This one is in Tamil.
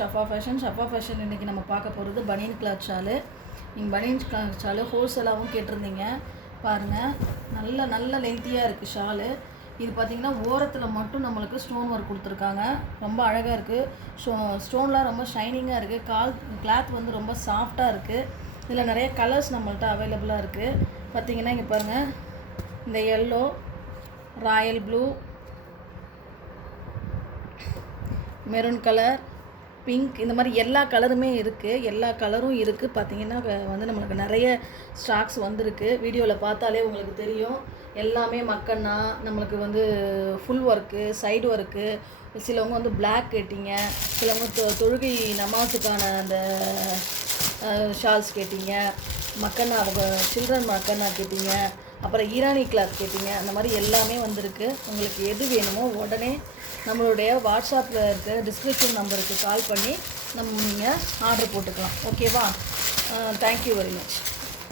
ஷஃபா ஃபேஷன் இன்றைக்கி நம்ம பார்க்க போகிறது பனியன் கிளாத் ஷாலு. நீங்கள் பனியன் கிளாத் ஷாலு ஹோல்சேலாகவும் கேட்டிருந்தீங்க. பாருங்கள், நல்ல லென்த்தியாக இருக்குது ஷாலு. இது பார்த்திங்கன்னா ஓரத்தில் மட்டும் நம்மளுக்கு ஸ்டோன் ஒர்க் கொடுத்துருக்காங்க. ரொம்ப அழகாக இருக்குது. ஸ்டோன்லாம் ரொம்ப ஷைனிங்காக இருக்குது. கிளாத் வந்து ரொம்ப சாஃப்டாக இருக்குது. இதில் நிறைய கலர்ஸ் நம்மள்ட்ட அவைலபிளாக இருக்குது. பார்த்திங்கன்னா இங்கே பாருங்கள், இந்த yellow, Royal blue, maroon colour, pink, இந்த மாதிரி எல்லா கலருமே இருக்குது. எல்லா கலரும் இருக்குது. பார்த்திங்கன்னா வந்து நம்மளுக்கு நிறைய ஸ்டாக்ஸ் வந்திருக்கு. வீடியோவில் பார்த்தாலே உங்களுக்கு தெரியும். எல்லாமே மக்கன்னா நம்மளுக்கு வந்து ஃபுல் ஒர்க்கு, சைடு ஒர்க்கு. சிலவங்க வந்து பிளாக் கேட்டிங்க, சிலவங்க தொழுகை நமாஸுக்கான அந்த ஷால்ஸ் கேட்டிங்க, மக்கன்னா சில்ட்ரன் மக்கன்னா கேட்டிங்க, அப்புறம் ஈரானி கிளாத் கேட்டிங்க. அந்த மாதிரி எல்லாமே வந்திருக்கு. உங்களுக்கு எது வேணுமோ உடனே நம்மளுடைய வாட்ஸ்அப்பில் இருக்க டிஸ்கிரிப்ஷன் நம்பருக்கு கால் பண்ணி நீங்கள் ஆர்டர் போட்டுக்கலாம். ஓகேவா? Thank you very much.